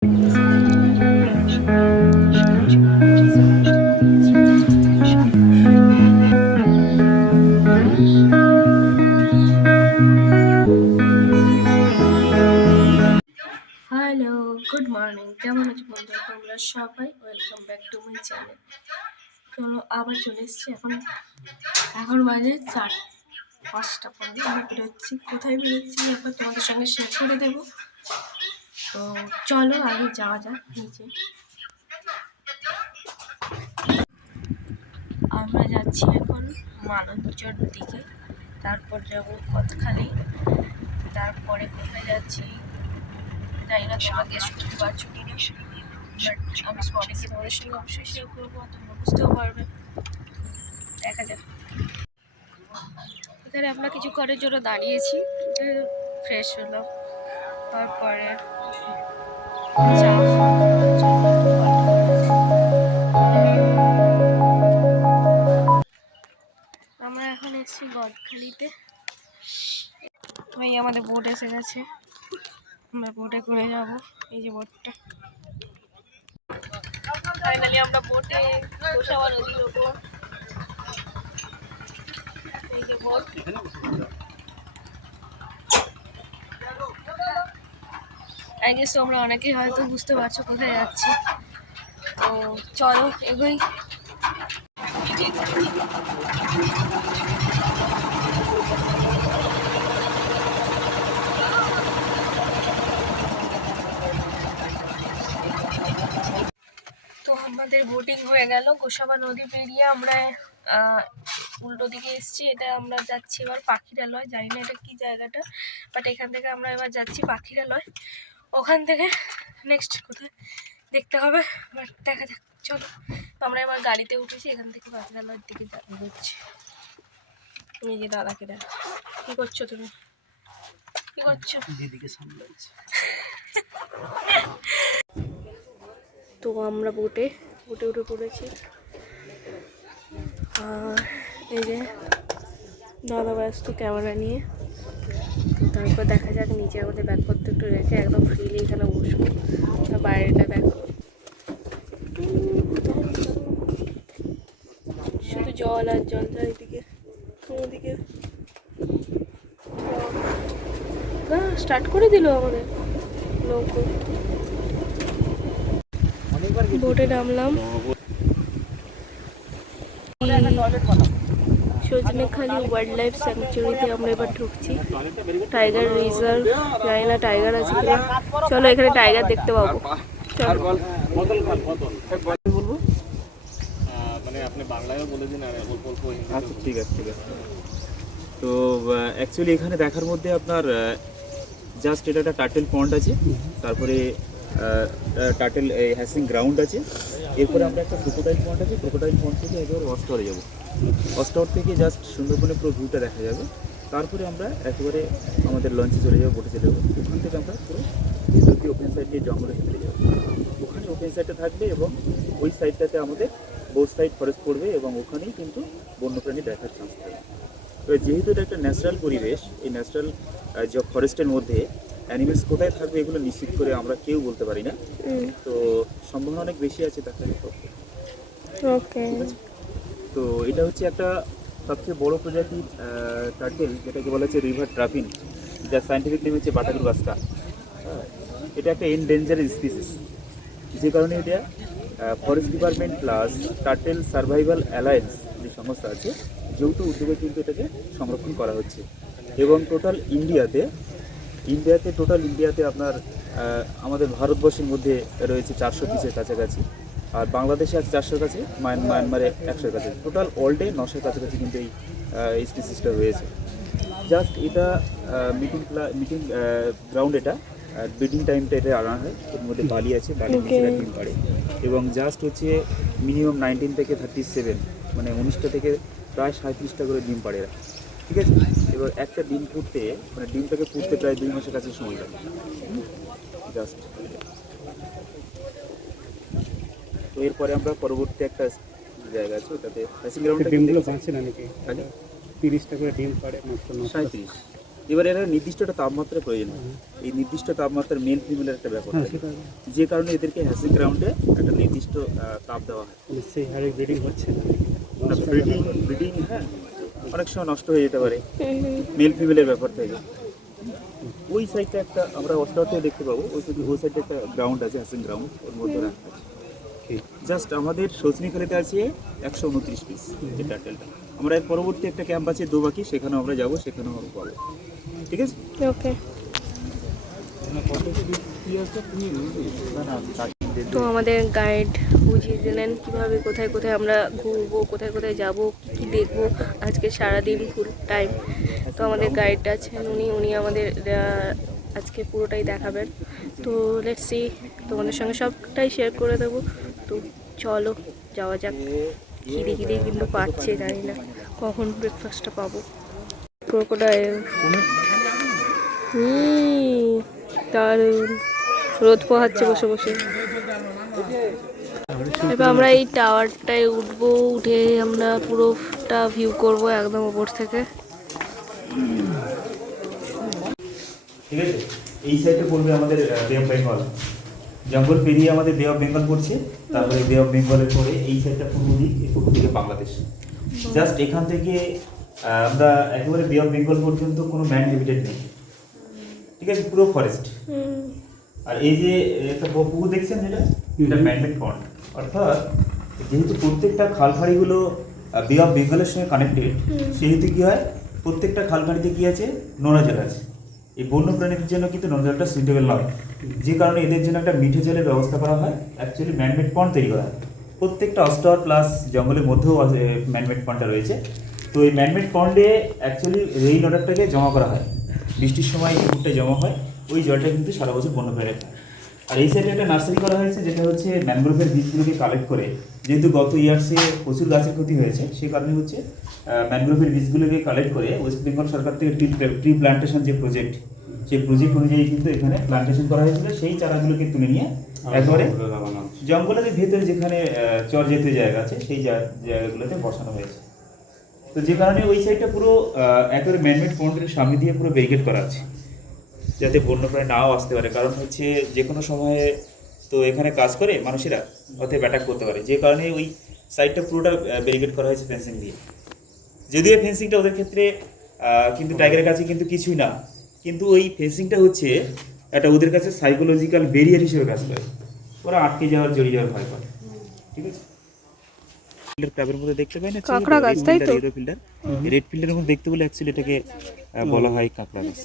Hello, good morning. কেমন আছো বন্ধুরা? তোমরা সবাই welcome back to my channel. চলো আবার চলে এসেছি। এখন বাজে 5:15। আমরা বেরোচ্ছি। কোথায় বেরোচ্ছি এরপর তোমাদের সঙ্গে শেয়ার করে দেবো। তো চলো আগে যাওয়া যাক নিচে। আমরা যাচ্ছি এখন মালঞ্চর দিকে, তারপর যাবো কতখালি, তারপরে কোথায় যাচ্ছি জানি না, তোমরা গেস করতে পারছো কিনা, বাট আমি স্পটে তোমাদের সঙ্গে অবশ্যই শেয়ার করবো, তোমরা বুঝতেও পারবে। দেখা যাক। এখানে আমরা কিছু করার জন্য দাঁড়িয়েছি, ফ্রেশ হলাম, তারপরে চা খাওয়ার জন্য আমরা এখন এসেছি গদখালিতে। এই আমাদের বোট এসে গেছে, আমরা বোটে করে যাব। এই যে বোটটা, ফাইনালি আমরা বোটে গোসাবা নদীর ওপর। এই যে বোট, আই গেস তোমরা অনেকেই হয়তো বুঝতে পারছো কোথায় যাচ্ছি। তো চলো এগোই। তো আমাদের বোটিং হয়ে গেল। গোসাবা নদী পেরিয়ে আমরা উল্টো দিকে এসেছি। এটা আমরা যাচ্ছি এবার পাখিরালয়। জানি না এটা কি জায়গাটা, বাট এখান থেকে আমরা এবার যাচ্ছি পাখিরালয়। ওখান থেকে নেক্সট কোথায় দেখতে হবে, বাট দেখা যাক। চলো, আমরা এবার গাড়িতে উঠেছি, এখান থেকে পাখিরালয়ের দিকে যাচ্ছি। তুমি যে দাদাকে দেখ, কি করছো তুমি? কি করছো? দিদিকে সামলাচ্ছি। তো আমরা বোটে উঠে পড়েছি, আর এই যে দাদা ব্যস্ত ক্যামেরা নিয়ে। তারপর দেখা যাক নিচে আমাদের ব্যাগপত্র একটু রেখে একদম ফ্রিলি এখানে বসবো। বাইরেটা দেখো, শুধু জল আর জল চারিদিকে। ওদিকে স্টার্ট করে দিল আমাদের নৌকো। বোটে নামলাম। সজনেখালি ওয়াইল্ড লাইফ স্যাংচুরিতে আমরা এবার ঢুকছি। টাইগার রিজার্ভ, জানি না টাইগার আছে কিনা। চলো, এখানে টাইগার দেখতে পাবো। চলো বলবো, মানে আপনি বাংলায়ও বলে দিন আর অল্প অল্প। আচ্ছা, ঠিক আছে ঠিক আছে। তো অ্যাকচুয়ালি এখানে দেখার মধ্যে আপনার জাস্ট এটা একটা টার্টেল পন্ড আছে, তারপরে টার্টেল হ্যাসিং গ্রাউন্ড আছে, এরপরে আমরা একটা ক্রোকোডাইল পন্ড আছে। ক্রোকোডাইল পন্ড থেকে একেবারে ওয়াচ টাওয়ারে যাবো। ওয়াচ টাওয়ার থেকে জাস্ট সুন্দরবনের পুরো ভিউটা দেখা যাবে। তারপরে আমরা একেবারে আমাদের লঞ্চে চলে যাবো, বোটে চলে যাবো। ওখান থেকে আমরা পুরো ভিতরটি ওপেন সাইড দিয়ে জঙ্গলে চলে যাবো। ওখানে ওপেন সাইডটা থাকবে এবং ওই সাইডটাতে আমাদের বোথ সাইড ফরেস্ট পড়বে এবং ওখানেই কিন্তু বন্যপ্রাণী দেখার চান্স থাকবে। তো যেহেতু এটা একটা ন্যাচারাল পরিবেশ, এই ন্যাচারাল যে ফরেস্টের মধ্যে অ্যানিমেলস কোথায় থাকবে এগুলো নিশ্চিত করে আমরা কেউ বলতে পারি না। তো সম্ভাবনা অনেক বেশি আছে দেখা যেত। ওকে, তো এটা হচ্ছে একটা সবচেয়ে বড় প্রজাতির টার্টেল, যেটাকে বলা হচ্ছে রিভার ট্রাফিন, যার সায়েন্টিফিক নেম হচ্ছে বাটারুগাস্কা। এটা একটা এনডেঞ্জারেড স্পিসিস, যে কারণে এটা forest department plus turtle survival alliance যে সংস্থা আছে, যৌথ উদ্যোগে কিন্তু এটাকে সংরক্ষণ করা হচ্ছে। এবং টোটাল ইন্ডিয়াতে আপনার আমাদের ভারতবর্ষের মধ্যে রয়েছে 400 পিসের কাছাকাছি, আর বাংলাদেশে আছে 400 কাছে, মায়ানমারে 100 কাছে, টোটাল ওয়ার্ল্ডে 900 কাছাকাছি কিন্তু এই স্পিসিসটা রয়েছে। জাস্ট এটা মিটিং গ্রাউন্ড, এটা ব্রিডিং টাইমটা এটা আনা হয়। এর মধ্যে বালি আছে, বালির নিচে ডিম পাড়ে এবং জাস্ট হচ্ছে মিনিমাম 19 থেকে 37, মানে 19টা থেকে প্রায় 37টা করে ডিম পাড়ে এরা, ঠিক আছে। এবার একটা ডিম ফুটতে, মানে ডিমটাকে ফুটতে প্রায় 2 মাসের কাছে সময় লাগে জাস্ট। তো এরপরে আমরা পরবর্তী একটা জায়গা আছে, ওটাতে হ্যাচিং গ্রাউন্ডটা। ডিমগুলো বাঁচে না নাকি? 30টা করে ডিম পাড়ে মাত্র 37, এবার এরা নির্দিষ্ট একটা তাপমাত্রার প্রয়োজন হয়। এই নির্দিষ্ট তাপমাত্রার মেল ফিমেলের একটা ব্যাপার থাকে, যে কারণে এদেরকে হ্যাসিং গ্রাউন্ডে একটা নির্দিষ্ট তাপ দেওয়া হয়। সেই হারে ব্রিডিং হচ্ছে না। ব্রিডিং হ্যাঁ অনেক সময় নষ্ট হয়ে যেতে পারে, মেল ফিমেলের ব্যাপার থাকে। ওই সাইডটা একটা আমরা অস্ট্রেলিয়াতে দেখতে পাবো, ওই সাইডে একটা গ্রাউন্ড আছে, হ্যাসিং গ্রাউন্ড, ওর মধ্যে রাখা আছে। জাস্ট আমাদের সজনিখালিতে আছে 129 পিস যে টার্টেলটা। আমরা এর পরবর্তী একটা ক্যাম্প আছে দোবাকি, সেখানেও আমরা যাবো, সেখানেও আমরা পাবো। ঠিক আছে। ওকে, তো আমাদের গাইড বুঝিয়ে দিলেন কীভাবে কোথায় কোথায় আমরা ঘুরবো, কোথায় কোথায় যাব, কী কী দেখবো আজকে সারাদিন ফুল টাইম। তো আমাদের গাইড আছেন উনি আমাদের আজকে পুরোটাই দেখাবেন। তো লেটস সি, তোমাদের সঙ্গে সবটাই শেয়ার করে দেবো। তো চলো যাওয়া যাক। খিদে খিদে কিন্তু পাচ্ছে, জানি না কখন ব্রেকফাস্টটা পাবো। ক্রোকোডাইল, দারুণ, রোদ পোহাচ্ছে বসে বসে। এবার আমরা এই টাওয়ারটায় উঠবো, উঠে আমরা পুরোটা ভিউ করব একদম উপর থেকে। ঠিক আছে, এই সাইডে পড়বে আমাদের বে অফ বেঙ্গল, জঙ্গল পেরিয়ে আমাদের বে অফ বেঙ্গল পড়ছে, তারপরে বে অফ বেঙ্গলের পরে এই সাইডটা পূর্ব দিক, এই পূর্ব দিকে বাংলাদেশ। জাস্ট এখান থেকে আমরা একেবারে বে অফ বেঙ্গল পর্যন্ত কোনো ম্যান হ্যাবিটেট নেই, ঠিক আছে, পুরো ফরেস্ট। আর এই যে একটা পুকুর দেখছেন যেটা, এটা ম্যানমেড পন্ড, অর্থাৎ যেহেতু প্রত্যেকটা খালখাড়িগুলো বে অফ বেঙ্গলের সঙ্গে কানেক্টেড, সেহেতু কী হয়, প্রত্যেকটা খালখাড়িতে কী আছে, নোনা জল আছে। এই বন্য প্রাণীদের জন্য কিন্তু নোনা জলটা সুইটেবল নয়, যে কারণে এদের জন্য একটা মিঠে জলের ব্যবস্থা করা হয়, অ্যাকচুয়ালি ম্যানমেড পন্ড তৈরি করা হয়। প্রত্যেকটা অস্টার প্লাস জঙ্গলের মধ্যেও ম্যানমেড পন্ডটা রয়েছে। তো এই ম্যানমেড পন্ডে অ্যাকচুয়ালি রেইন ওয়াটারটাকে জমা করা হয়, বৃষ্টির সময় পুকুরটা জমা হয়, ওই জলটা কিন্তু সারা বছর বন্য প্রাণী খায়। আর এই সাইডে একটা নার্সারি করা হয়েছে, যেটা হচ্ছে ম্যানগ্রোভের বীজগুলোকে কালেক্ট করে, যেহেতু গত ইয়ার্সে প্রচুর গাছের ক্ষতি হয়েছে, সেই কারণে হচ্ছে ম্যানগ্রোভের বীজগুলোকে কালেক্ট করে ওয়েস্ট বেঙ্গল সরকার থেকে ট্রি প্লান্টেশন যে প্রজেক্ট, সেই প্রজেক্ট অনুযায়ী কিন্তু এখানে প্লান্টেশন করা হয়েছিল। সেই চারাগুলোকে তুলে নিয়ে একেবারে জঙ্গলের ভেতরে যেখানে চর জাতীয় জায়গা আছে, সেই জায়গাগুলোতে বসানো হয়েছে। তো যে কারণে ওই সাইডটা পুরো একেবারে ম্যানমেড পন্ডের সামনে দিয়ে পুরো ব্যারিকেড করা আছে, যাতে বন্যপ্রাণী নাও আসতে পারে। কারণ হচ্ছে যে কোনো সময়ে তো এখানে কাজ করে মানুষেরা, অতএব অ্যাটাক করতে পারে, যে কারণে ওই সাইডটা পুরোটা ব্যারিকেড করা হয়েছে ফেন্সিং দিয়ে। যদিও ফেন্সিংটা ওদের ক্ষেত্রে কিন্তু টাইগারের কাছে কিন্তু কিছুই না, কিন্তু ওই ফেন্সিংটা হচ্ছে একটা ওদের কাছে সাইকোলজিক্যাল ব্যারিয়ার হিসেবে কাজ করে, ওরা আটকে যাওয়ার, জড়িয়ে যাওয়ার ভয় করে। ঠিক আছে, ক্লাবের মধ্যে দেখতে পাই না কাঁকড়া গাছ, তাই তো? রেড ফিল্ডের মধ্যে দেখতে বলে অ্যাকচুয়ালি এটাকে বলা হয় কাঁকড়া গাছ।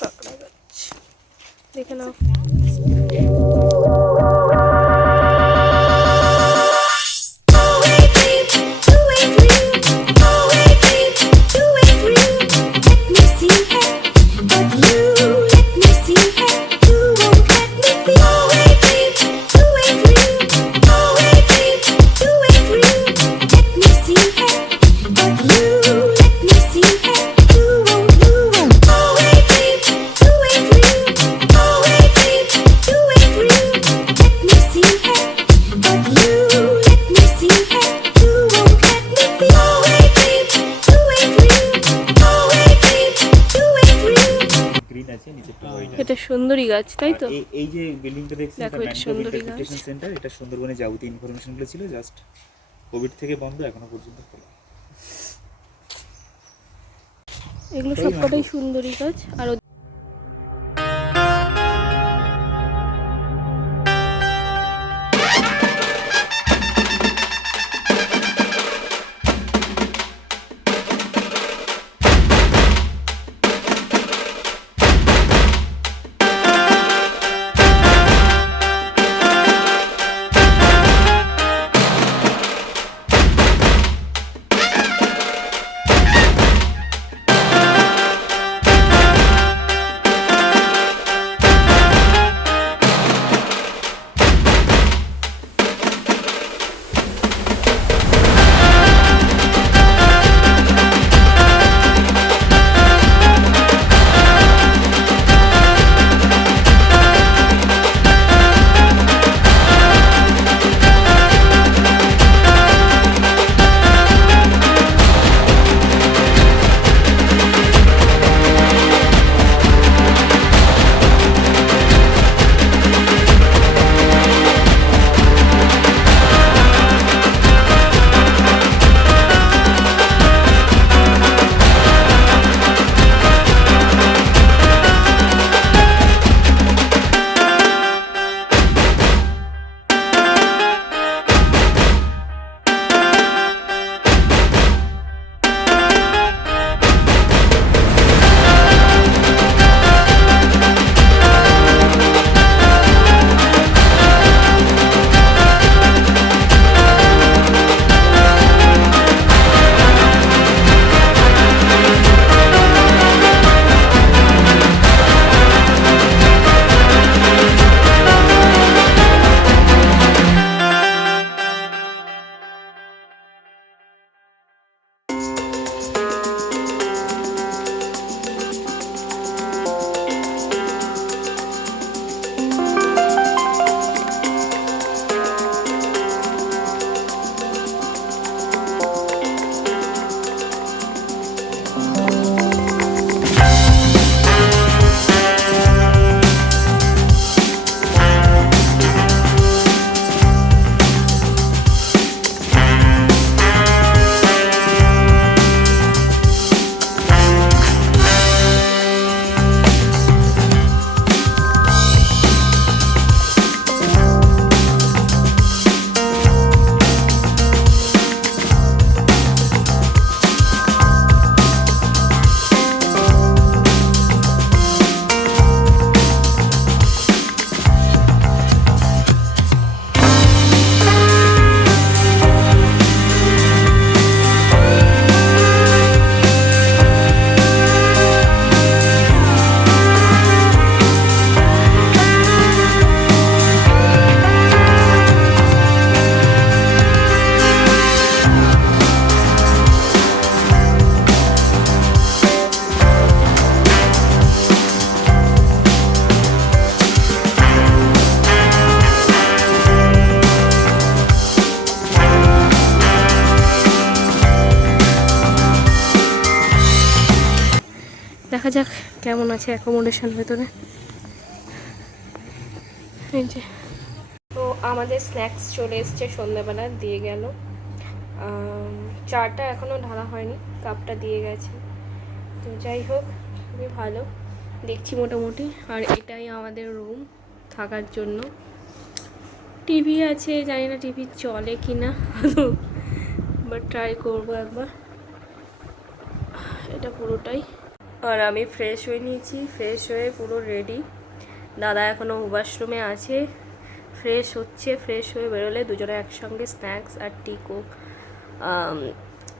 কাঁকড়া গাছ দেখে নাও। এটা সুন্দরী গাছ, তাই তো? এই যে বিল্ডিংটা দেখছেন, দেখো, এটা সুন্দরী গাছ। সেন্টার, এটা সুন্দরবনে যাবতীয় ইনফরমেশনগুলো ছিল, জাস্ট কোভিড থেকে বন্ধ, এখনো পর্যন্ত খোলা। এগুলো সবকটাই সুন্দরী গাছ। আর দেখা যাক কেমন আছে অ্যাকোমোডেশন ভেতরে। এই যে, তো আমাদের স্ন্যাক্স চলে এসছে, সন্ধ্যাবেলা দিয়ে গেল। চাটা এখনও ঢালা হয়নি, কাপটা দিয়ে গেছে। তো যাই হোক, খুবই ভালো দেখছি মোটামুটি। আর এটাই আমাদের রুম থাকার জন্য। টিভি আছে, জানি না টিভি চলে কি না, বাট ট্রাই করবো একবার। এটা পুরোটাই। আর আমি ফ্রেশ হয়ে নিয়েছি, ফ্রেশ হয়ে পুরো রেডি। দাদা এখনও ওয়াশরুমে আছে, ফ্রেশ হচ্ছে। ফ্রেশ হয়ে বেরোলে দুজনে একসঙ্গে স্ন্যাক্স আর টি কোক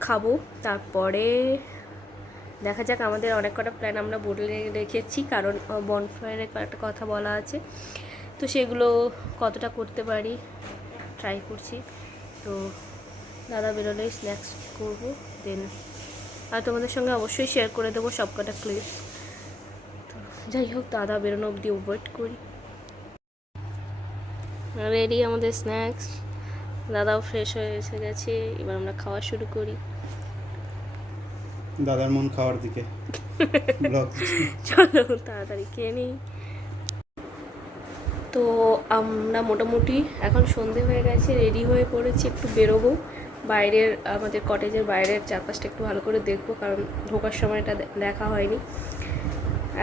খাবো। তারপরে দেখা যাক, আমাদের অনেক কটা প্ল্যান আমরা বলে রেখেছি, কারণ বনফায়ারের একটা কথা বলা আছে। তো সেগুলো কতটা করতে পারি ট্রাই করছি। তো দাদা বেরোলেই স্ন্যাক্স করবো, দেন আর তোমাদের সঙ্গে অবশ্যই শেয়ার করে দেবো সব কটা ক্লিপ। তো যাই হোক, দাদা বেরোনো অবধি ওয়েট করি। রেডি আমাদের স্ন্যাক্স, দাদাও ফ্রেশ হয়ে এসে গেছে। এবার আমরা খাওয়া শুরু করি। দাদার মন খাওয়ার দিকে। চলো তাড়াতাড়ি খেয়ে নিই। তো আমরা মোটামুটি এখন সন্ধে হয়ে গেছে, রেডি হয়ে পড়েছি, একটু বেরোবো বাইরের, আমাদের কটেজের বাইরের চারপাশটা একটু ভালো করে দেখবো, কারণ ঢোকার সময়টা দেখা হয়নি।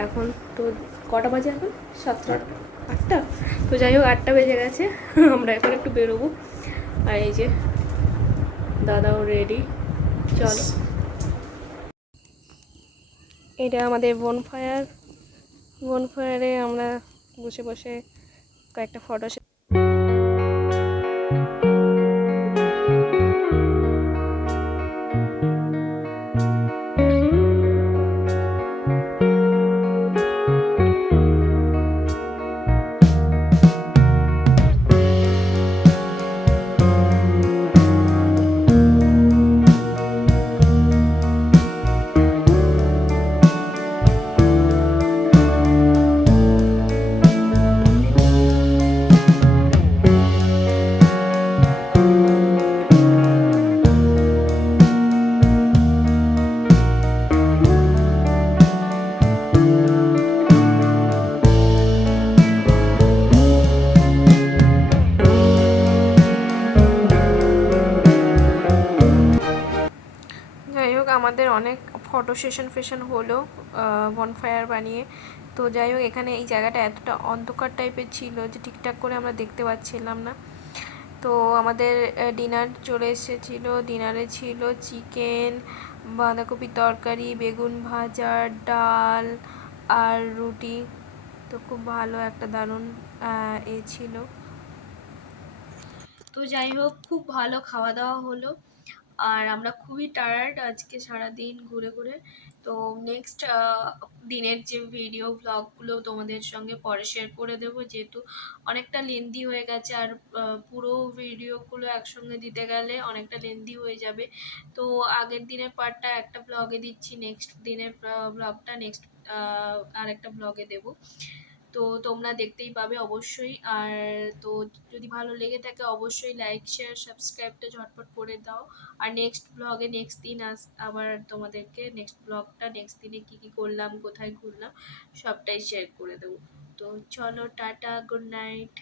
এখন তো কটা বাজে এখন? 7টা 8টা। তো যাই হোক, 8টা বেজে গেছে, আমরা এখন একটু বেরোবো। আর এই যে দাদাও রেডি, চলো। এটা আমাদের বনফায়ারে আমরা বসে বসে কয়েকটা ফটো। যাই হোক, আমাদের অনেক ফটো সেশন হলো বনফায়ার বানিয়ে। তো যাই হোক, এখানে এই জায়গাটা এতটা অন্ধকার টাইপের ছিল যে ঠিকঠাক করে আমরা দেখতে পাচ্ছিলাম না। তো আমাদের ডিনার চলে এসেছিলো। ডিনারে ছিল চিকেন, বাঁধাকপির তরকারি, বেগুন ভাজা, ডাল আর রুটি। তো খুব ভালো একটা দারুণ ছিল। তো যাই হোক, খুব ভালো খাওয়া দাওয়া হলো। আর আমরা খুবই টায়ার্ড আজকে সারাদিন ঘুরে ঘুরে। তো নেক্সট দিনের যে ভিডিও ব্লগগুলো তোমাদের সঙ্গে পরে শেয়ার করে দেবো, যেহেতু অনেকটা লেন্দি হয়ে গেছে। আর পুরো ভিডিওগুলো একসঙ্গে দিতে গেলে অনেকটা লেন্দি হয়ে যাবে। তো আগের দিনের পার্টটা একটা ব্লগে দিচ্ছি, নেক্সট দিনের ব্লগটা নেক্সট আরেকটা ব্লগে দেবো। তো তোমরা দেখতেই পাবে অবশ্যই। আর তো যদি ভালো লেগে থাকে অবশ্যই লাইক শেয়ার সাবস্ক্রাইবটা ঝটপট করে দাও। আর নেক্সট ব্লগে নেক্সট দিন আবার তোমাদেরকে নেক্সট ব্লগটা নেক্সট দিনে কী কী করলাম, কোথায় ঘুরলাম, সবটাই শেয়ার করে দেবো। তো চলো, টাটা, গুড নাইট।